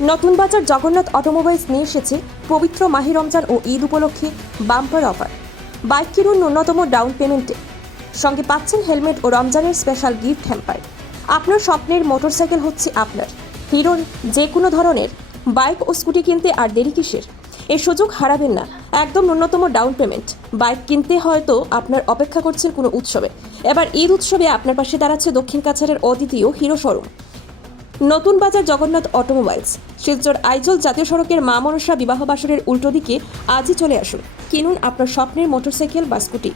নতুন বাজার জগন্নাথ অটোমোবাইলস নিয়ে এসেছে পবিত্র মাহি রমজান ও ঈদ উপলক্ষে বাম্পার অফার। বাইক কিনুন ন্যূনতম ডাউন পেমেন্টে। সঙ্গে পাচ্ছেন হেলমেট ও রমজানের স্পেশাল গিফট হ্যাম্পার। আপনার স্বপ্নের মোটরসাইকেল হচ্ছে আপনার। হিরোর যে কোনো ধরনের, বাইক ও স্কুটি কিনতে আর দেরি কিসের? এই সুযোগ হারাবেন না। একদম ন্যূনতম ডাউন পেমেন্ট। বাইক কিনতে হয়তো আপনার অপেক্ষা করছেন কোনো উৎসবে। এবার ঈদ উৎসবে আপনার পাশে দাঁড়াচ্ছে দক্ষিণ কাছাড়ের অদ্বিতীয় হিরো শোরুম। নতুন বাজার জগন্নাথ অটোমোবাইলস। শিলচর আইজল জাতীয় সড়কের মা মনসা বিবাহ বাসরের উল্টো দিকে আজই চলে আসুন। কিনুন আপনার স্বপ্নের মোটরসাইকেল বা স্কুটি।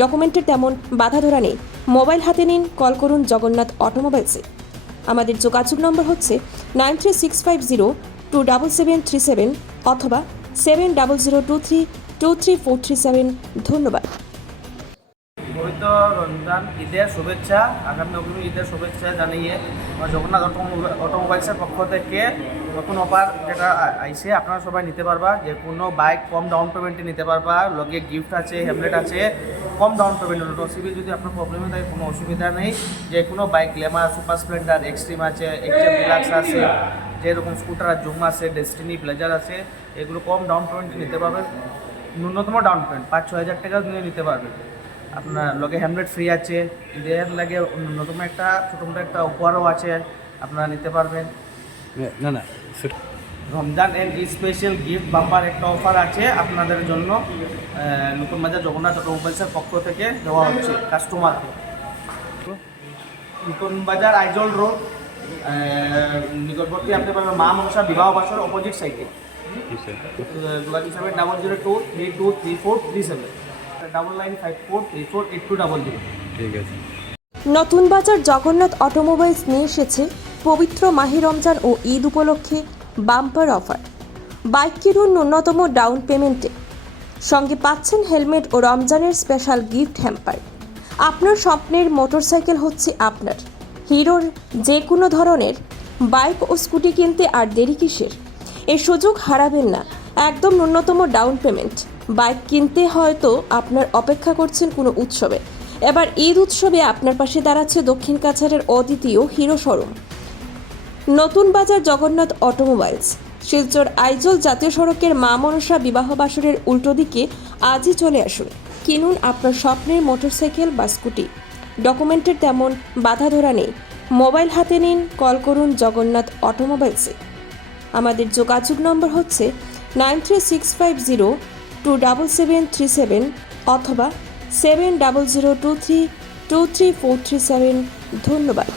ডকুমেন্টের তেমন বাধা ধরা নেই। মোবাইল হাতে নিন, কল করুন জগন্নাথ অটোমোবাইলসে। আমাদের যোগাযোগ নম্বর হচ্ছে nine three six five zero two double seven three seven অথবা seven double zero two three two three four three seven. ধন্যবাদ। পবিত্র রমজান, ঈদের শুভেচ্ছা, আগামী অগ্রিম ঈদের শুভেচ্ছা জানিয়ে জগন্নাথ অটোমোবাইল অটোমোবাইলসের পক্ষ থেকে নতুন অফার যেটা আ- আইছে, আপনারা সবাই নিতে পারবা। যে কোনো বাইক কম ডাউন পেমেন্টে নিতে পারবা, লগে গিফট আছে হেলমেট আছে, কম ডাউন পেমেন্ট হলো। সিভিল যদি আপনার প্রবলেম থাকে, কোনো অসুবিধা নেই। যে কোনো bike, Glamour, Super Splendor, Xtreme আছে এক্সট্রিম ডিলাক্স আছে যেরকম স্কুটার জুম আছে, ডেস্টিনি প্লেজার আছে, এগুলো কম ডাউন পেমেন্টে নিতে পারবেন। ন্যূনতম ডাউন পেমেন্ট, পাঁচ ছ হাজার টাকা নিয়ে নিতে পারবেন। আপনার লগে হেলমেট ফ্রি আছে। ঈদের লাগে নতুন একটা ছোটো মোটো একটা উপহারও আছে আপনারা নিতে পারবেন। না না Ramzan end special gift bumper একটা অফার আছে আপনাদের জন্য। নতুন বাজার জগন্নাথ অটোমোবাইলসের পক্ষ থেকে দেওয়া হচ্ছে কাস্টমারকে নতুন বাজার আইজল রোড নিকটবর্তী আপনি পাবেন মা মনসা বিবাহ বাসর অপোজিট সাইডে? যোগাযোগ seven double zero two three two three four three seven Natun Bazar Jagannath automobiles নিয়ে এসেছে পবিত্র মাহি রমজান ও ঈদ উপলক্ষে বাম্পার অফার। বাইক কিনুন ন্যূনতম ডাউন পেমেন্টে। সঙ্গে পাচ্ছেন হেলমেট ও রমজানের স্পেশাল গিফট হ্যাম্পার। আপনার স্বপ্নের মোটরসাইকেল হচ্ছে আপনার। হিরোর যে কোনো ধরনের, বাইক ও স্কুটি কিনতে আর দেরি কিসের? এই সুযোগ হারাবেন না। একদম ন্যূনতম ডাউন পেমেন্ট। বাইক কিনতে হয়তো আপনার অপেক্ষা করছেন কোনো উৎসবে। এবার ঈদ উৎসবে আপনার পাশে দাঁড়াচ্ছে দক্ষিণ কাছাড়ের অদ্বিতীয় হিরো শোরুম। নতুন বাজার জগন্নাথ অটোমোবাইলস। শিলচর আইজল জাতীয় সড়কের মা মনসা বিবাহ বাসরের উল্টো দিকে আজই চলে আসুন। কিনুন আপনার স্বপ্নের মোটরসাইকেল বা স্কুটি। ডকুমেন্টের তেমন বাধা ধরা নেই। মোবাইল হাতে নিন, কল করুন জগন্নাথ অটোমোবাইলসে। আমাদের যোগাযোগ নম্বর হচ্ছে nine three six five zero two double seven three seven অথবা seven double zero two three two three four three seven. ধন্যবাদ।